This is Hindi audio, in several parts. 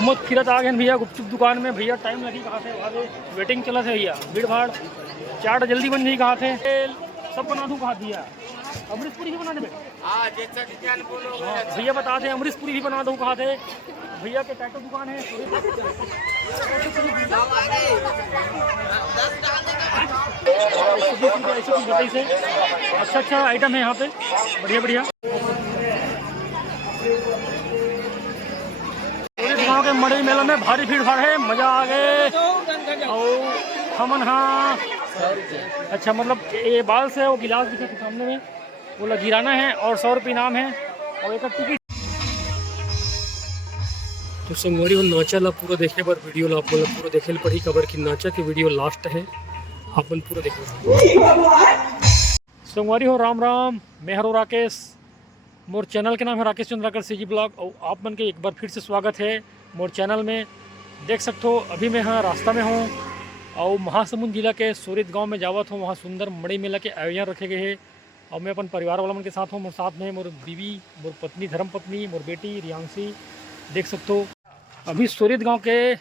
घूमत फिरत आ गए भैया गुपचुप दुकान में। भैया टाइम लगी कहाँ से, वहाँ वेटिंग चला है भैया, भीड़ भाड़। चाट जल्दी बन गई कहाँ से, सब बना दूँ कहाँ दिया। अमरीश पुरी भी बना दे भैया, बता दें अमरीश पुरी भी बना दूँ कहाँ से। भैया के टैटू दुकान है। अच्छा अच्छा आइटम है यहाँ पे, बढ़िया बढ़िया। गाँव के मड़ई मेला में भारी भीड़ भाड़ है, मजा आ गए। और हमन हाँ अच्छा, मतलब ये बाल से वो गिलास दिखे सामने में, वो गिराना है और 100 रुपये इनाम है और एक टिकट। तो संगवारी हो नाचा ला पूरा देखे पर वीडियो ला आप पूरा देखे पड़ी खबर की नाचा की वीडियो लास्ट है, आपन पूरा देखो। संगवारी हो राम राम, मैं हरो राकेश, मोर चैनल के नाम है राकेश चंद्राकर सीजी ब्लॉग। और आप मन के एक बार फिर से स्वागत है मोर चैनल में। देख सकते हो अभी मैं हाँ रास्ता में हूँ और महासमुंद जिला के सूरत गांव में जावत हूँ। वहाँ सुंदर मड़ई मेला के आयोजन रखे गए हैं और मैं अपन परिवार वाला मन के साथ हूँ। मोर साथ में मोर बीवी, मोर पत्नी, धर्म पत्नी, मोर बेटी रियांशी। देख सकते हो अभी सूरत गांव के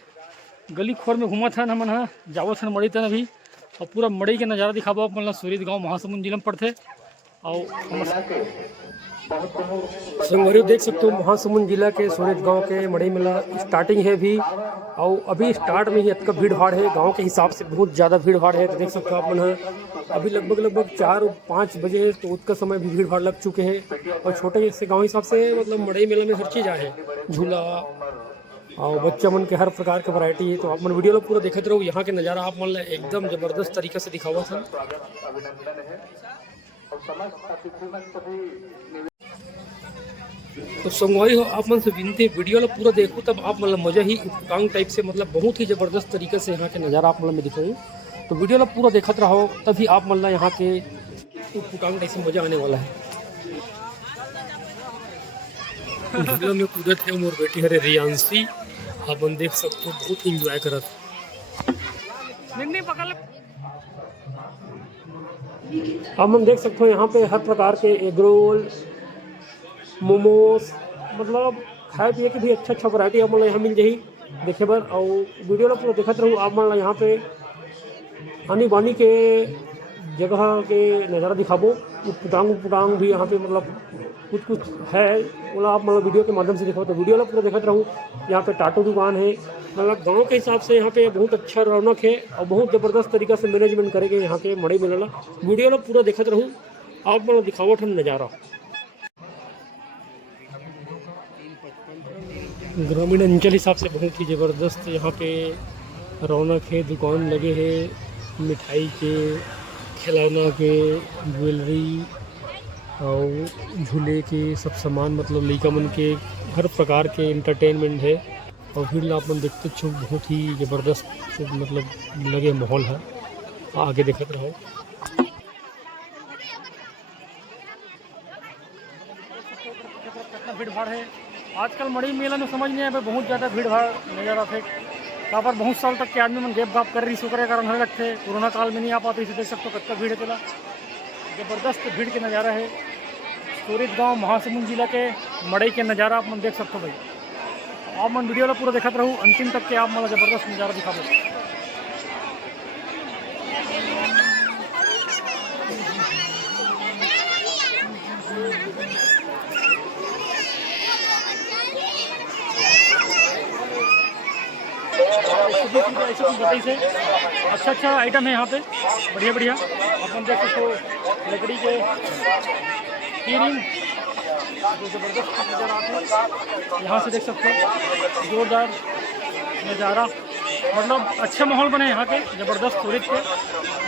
गली खोर में घूमत हन हमन हाँ, जावत हन मड़ई तन अभी। और पूरा मड़ई के नज़ारा दिखाबो मतलब सूरत गांव महासमुंद जिला में पड़ते। और संगवारी देख सकते हो महासमुंद जिला के सूरत गांव के मड़ई मेला स्टार्टिंग है भी, और अभी स्टार्ट में ही इतना भीड़ भाड़ है। गांव के हिसाब से बहुत ज़्यादा भीड़ भाड़ है। तो देख सकते हो आप मन अभी लगभग 4-5 बजे, तो उसका समय भी भीड़ भाड़ लग चुके हैं। और छोटे से गाँव हिसाब से मतलब मड़ई मेला में हर चीज़ आए, झूला और बच्चा मन के हर प्रकार के वैरायटी है। तो आप मन वीडियो लो पूरा देखते रहो, यहाँ के नज़ारा आप मन एकदम ज़बरदस्त तरीके से दिखावा था। तो संगवारी हो आप मन से विनती वीडियो ला पूरा देखो, तब आप मतलब मजा ही उपकांग टाइप से मतलब बहुत ही ज़बरदस्त तरीके से यहाँ के नज़ारा आप मतलब में दिखाई। तो वीडियो ला पूरा देखते रहो, तभी आप मतलब यहाँ के उपकांग टाइप से मजा आने वाला है। झूला में कूदत है मोर बेटी हरे रियांशी, आप मन देख सकते हो बहुत इंजॉय करत। आप मन देख सकते हो यहाँ पे हर प्रकार के एग रोल, मोमोज, मतलब खाए पिए की भी अच्छा वैरायटी आप यहाँ मिल जाही देखे बर। और वीडियो ला पूरा देखते रहो, आप मन यहाँ पे आनी बानी के जगह के नज़ारा दिखाबो। पुटांग भी यहाँ पे मतलब कुछ है, बोला आप मतलब वीडियो के माध्यम से दिखाओ। तो वीडियो ला पूरा देखते रहूँ। यहाँ पे टाटू दुकान है, मतलब गांव के हिसाब से यहाँ पे बहुत अच्छा रौनक है और बहुत ज़बरदस्त तरीका से मैनेजमेंट करेंगे यहाँ के मड़ई मेला। वीडियो ला पूरा देखते रहूँ, आप मतलब दिखावट हम नज़ारा। ग्रामीण अंचल हिसाब से बहुत ही ज़बरदस्त यहाँ पे रौनक है। दुकान लगे हैं मिठाई के, खिलौना के, ज्वेलरी और झूले के सब सामान, मतलब लड़का मन के हर प्रकार के एंटरटेनमेंट है। और भीड़ आप मन देखते छो बहुत ही ज़बरदस्त मतलब लगे माहौल है, आगे देखते रहो। भीड़ भाड़ है आजकल मड़ई मेला में, समझ नहीं आए बहुत ज़्यादा भीड़ भाड़ नज़र आते। यहाँ पर बहुत साल तक के आदमी मन गैप गाप कर रही सो करे कारण हर लगते कोरोना काल में नहीं आ पाते। इसे देख सकते हो कत्ता भीड़ चला, ज़बरदस्त भीड़ के नज़ारा है। सूरत गांव महासमुंद जिला के मड़ई के नज़ारा आप मन देख सकते हो भाई। आप मन वीडियो ला पूरा देखते रहूँ अंतिम तक के, आप मतलब ज़बरदस्त नज़ारा दिखा दो। अच्छा अच्छा आइटम है यहाँ पे, बढ़िया बढ़िया। अपन देख सकते हो लकड़ी के कीरिंग जो ज़बरदस्त नज़र आते हैं। यहाँ से देख सकते हो जोरदार नज़ारा, मतलब अच्छे माहौल बने यहाँ के ज़बरदस्त सूरत के।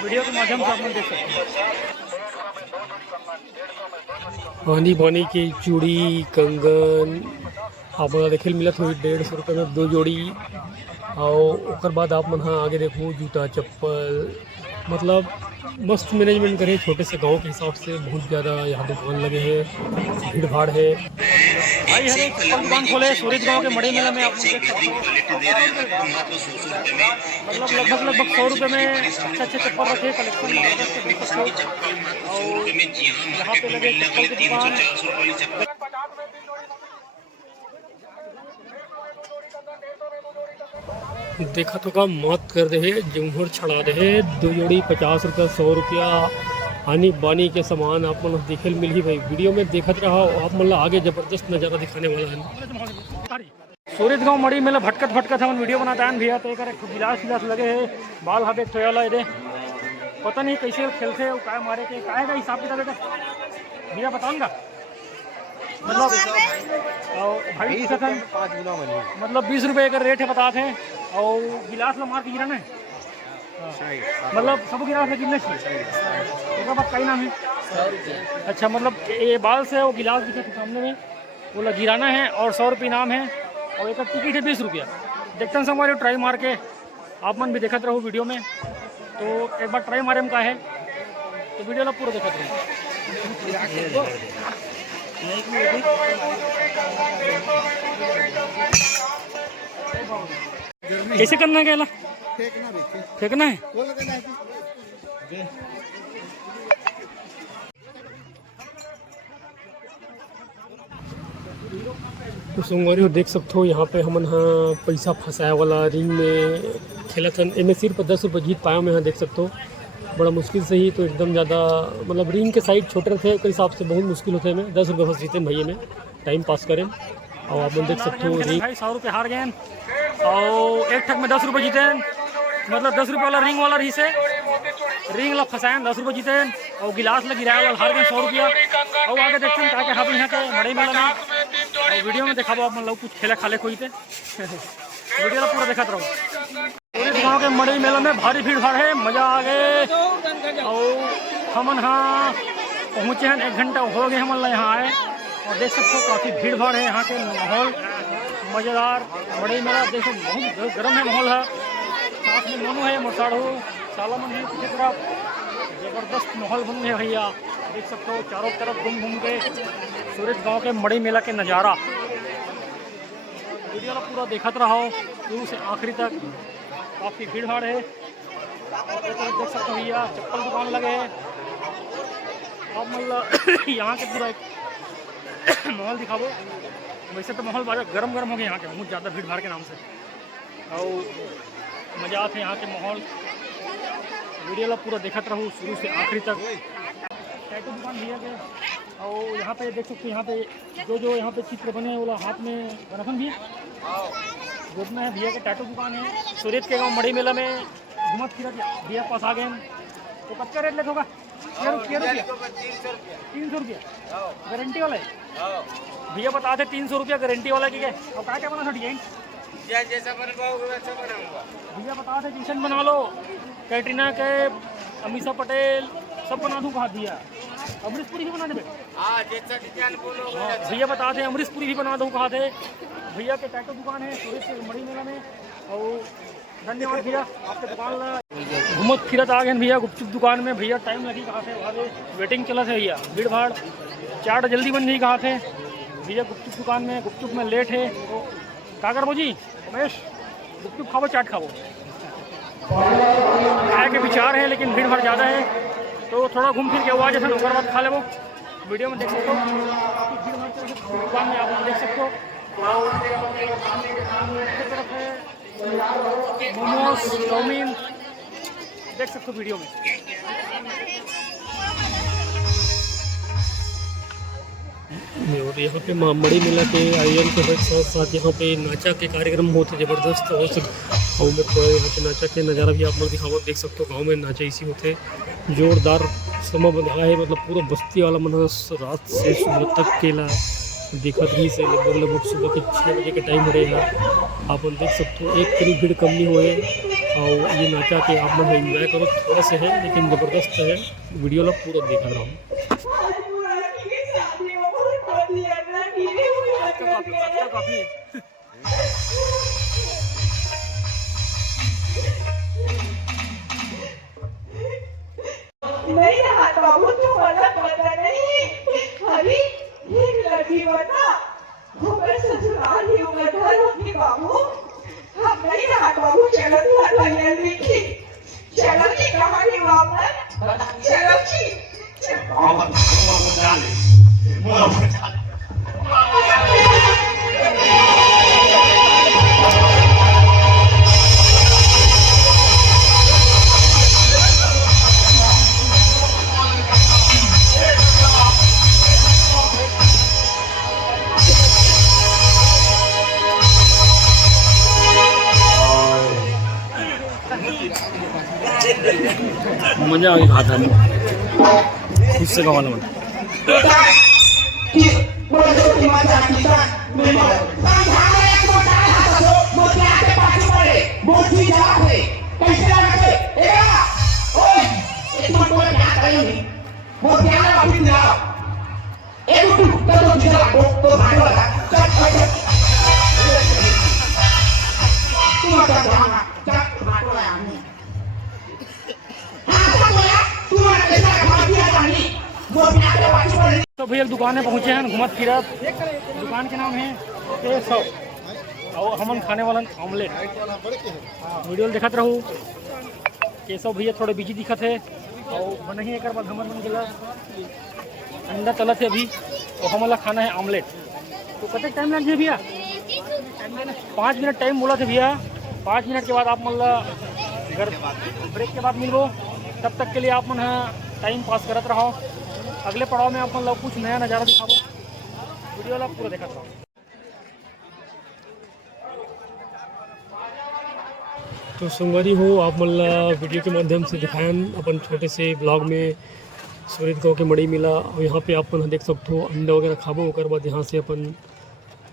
वीडियो के माध्यम से अपन देख सकते हैं। आनी बानी की चूड़ी कंगन आप देखे मिलत हो 150 रुपये में 2 जोड़ी। और बाद आप मन आगे देखो जूता चप्पल, मतलब मस्त मैनेजमेंट करे। छोटे से गांव के हिसाब से बहुत ज़्यादा यहाँ दुकान लगे हैं, भीड़ भाड़ है। भाई हर एक चप्पल दुकान खोले सूरत गांव के मड़ई मेला में, आप देख सकते हो मतलब लगभग 100 रुपये में अच्छे चप्पल रखे कलेक्शन में। और यहाँ पे लगे चप्पल की दुकान। देखा तो का मत कर दे जमुहर छड़ा दे 2 जोड़ी 50 रुपया 100 रुपया आनी बानी के सामान आप मतलब दिखे मिल ही भाई वीडियो में देखत रहा आप मतलब आगे ज़बरदस्त नज़ारा दिखाने वाला है। सूरज गाँव मड़ी मेला भटकत हम वीडियो बनाता है भैया तो एक गिलास लगे है बाल हाथ एक ठोला दे पता नहीं कैसे खेलते हो काय मारे के काय का हिसाब किताब बेटा भैया बताऊँगा मतलब भाई मतलब 20 रुपये का रेट है बताते हैं और गिलास ला मार के गिराना है मतलब सब गिलास में गिरना चाहिए उसका बात कई नाम है। अच्छा मतलब ये बाल से वो गिलास दिखे सामने में वो ला गिराना है और 100 रुपये इनाम है और एक टिकट है 20 रुपया। देखते हैं संगवारी ट्राई मार के आप मन भी देखते रहो वीडियो में तो एक बार ट्राई मारे में का है तो वीडियो ला पूरा देखते रहो। कैसे करना है केला फेंकना है तो संगवारी देख सकते हो यहाँ पे हमन हाँ पैसा फंसाया वाला रिंग में खेला था इनमें सिर्फ 10 रुपये जीत पाया मैं यहाँ देख सकते हो बड़ा मुश्किल से ही तो एकदम ज़्यादा मतलब रिंग के साइड छोटे थे के हिसाब से बहुत मुश्किल होते हैं 10 रुपये फंस जीते भैया में टाइम पास करें और आप देख सकते हो रिंग 100 रुपये हार गए और एक ठग में 10 रुपये जीते मतलब 10 रुपये वाला रिंग वाला रही से रिंग ला फंसाए 10 रुपये जीते और गिलास लग गिराया वाला हार गए 100 रुपया और आगे देखते हैं क्या यहाँ के मड़ई मेला में और वीडियो में देखा आप मतलब कुछ खेले खाले खोई थे वीडियो पूरा देखा रहो। गाँव के मड़ई मेला में भारी भीड़ भाड़ है मज़ा आ गए और हमन हाँ पहुँचे हैं 1 घंटा हो गए हमन यहाँ आए और देख सकते हो काफ़ी भीड़ भाड़ है यहाँ के माहौल मज़ेदार मड़ई मेला देखो बहुत गर्म है माहौल है साथ में मनु है मोसाड़ो सालामन है किसी तरफ ज़बरदस्त माहौल बन है भैया देख सकते हो चारों तरफ घूम के सूरज गाँव के मड़ई मेला के नज़ारा वीडियो पूरा देखते रहो शुरू से आखिरी तक काफ़ी भीड़ भाड़ है और एक तरफ देख सकते हो भैया चप्पल दुकान लगे है अब मतलब यहाँ के पूरा एक माहौल दिखाओ वैसे तो माहौल गरम हो गया यहाँ के बहुत ज़्यादा भीड़ भाड़ के नाम से और मज़ा आते यहाँ के माहौल वीडियो पूरा देखते रहो शुरू से आखिरी तक टैटू दुकान भैया के और यहाँ पे देख सकते हो यहाँ पे जो यहाँ पे चित्र बने वो हाथ में रखन भी गोद में है भैया के टैटू दुकान है सूरज के गांव मड़ई मेला में घूमत फिरत भैया पास आ गए तो कच्चा रेट लेट होगा 300 रुपया गारंटी वाला है भैया बताते 300 रुपया गारंटी वाला की है और क्या बना था डिजाइन जैसा बनवाओगे वैसा बनाऊंगा भैया बताते जैसन बना लो कैटरीना के अमीषा पटेल सब बना दूँ कहा दिया अमरीश पुरी भी बना दे जैसा डिजाइन बोलोगे भैया बताते अमरीश पुरी भी बना दो कहा थे भैया के टैटू दुकान है सूरज के मड़ई मेला में और धन्यवाद भैया आपके दुकान घूमत फिरत आ गए भैया गुपचुप दुकान में भैया टाइम लगी कहाँ थे वहाँ वेटिंग चला थे भैया भीड़ भाड़ चाट जल्दी बन नहीं कहा थे भैया गुपचुप दुकान में गुपचुप में लेट है तो क्या करो जी उमेश गुपचुप खाओ चाट खाओ खाए के विचार है लेकिन भीड़ भाड़ ज़्यादा है तो थोड़ा घूम फिर के हुआ जैसे ओकर बाद खा ले वो वीडियो में देख सकते हो काफ़ी भीड़ भाड़ दुकान में आप देख सकते हो तरफ है मोमोज चाउमीन देख सकते हो वीडियो में और यहाँ पे मड़ई मेला के आयोजन के साथ साथ यहाँ पे नाचा के कार्यक्रम होते ज़बरदस्त और गाँव में थोड़ा यहाँ पे नाचा के नज़ारा भी आप लोग दिखाओ देख सकते हो गाँव में नाचा इसी होते जोरदार समय बना है मतलब पूरा बस्ती वाला मना रात से सुबह तक केला देखत ही से लगभग सुबह के 6 बजे के टाइम रहेगा आप देख सकते हो एक करीब भीड़ कम नहीं हुए और ये नाचा के आप लोग एंजॉय करो थोड़ा से है लेकिन ज़बरदस्त है वीडियो लोग पूरा देखा रहा हूँ। नहीं हाथ बाबू तो वाला पता नहीं अभी एक लड़की बता घूमर ससुराल ही उधर होगी बाबू हम नहीं हाथ बाबू चलो तो भैया देखी चलो की कहानी वापस चलो की मजा आ गया खाता है खुद से कमाना मन तो भैया दुकान में पहुंचे हैं घुमत फिरत। दुकान के नाम है केशव और हमन खाने वाला ऑमलेट। वीडियो देखत रहूँ। केशव भैया थोड़े बिजी दिखत है और बना ही एक बाद हमन मन गेला अंडा तलत है अभी और हमला खाना है ऑमलेट। तो कते टाइम लग जाए भैया? 5 मिनट टाइम बोला थे भैया। 5 मिनट के बाद आप मन घर ब्रेक के बाद मिलो। तब तक के लिए आप मन टाइम पास करत रहो। अगले पड़ाव में आप लोग कुछ नया नज़ारा दिखाओ। वीडियो वाला पूरा देखा था। तो संगवारी हो आप मतलब वीडियो के माध्यम से दिखाएं अपन छोटे से ब्लॉग में सूरत गाँव के मड़ी मिला और यहाँ पे अपन देख सकते हो अंडा वगैरह खाबो। ओकर बाद यहाँ से अपन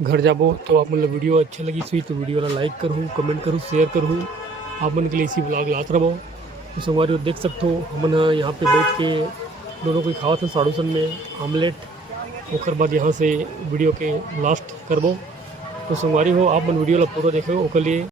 घर जाबो। तो आप मतलब वीडियो अच्छा लगी सुई तो वीडियो वाला लाइक करूँ, कमेंट करूँ, शेयर करूँ। आप मन के लिए इसी ब्लॉग लात रहो। तो संगवारी हो देख सकते हो हमन यहाँ पे बैठ के दोनों कोई खावत है साड़ूसन में ऑमलेट। ओकर बाद यहाँ से वीडियो के लास्ट करबो। तो संगवारी हो आप मन वीडियो ला पूरा देखो ओकर लिए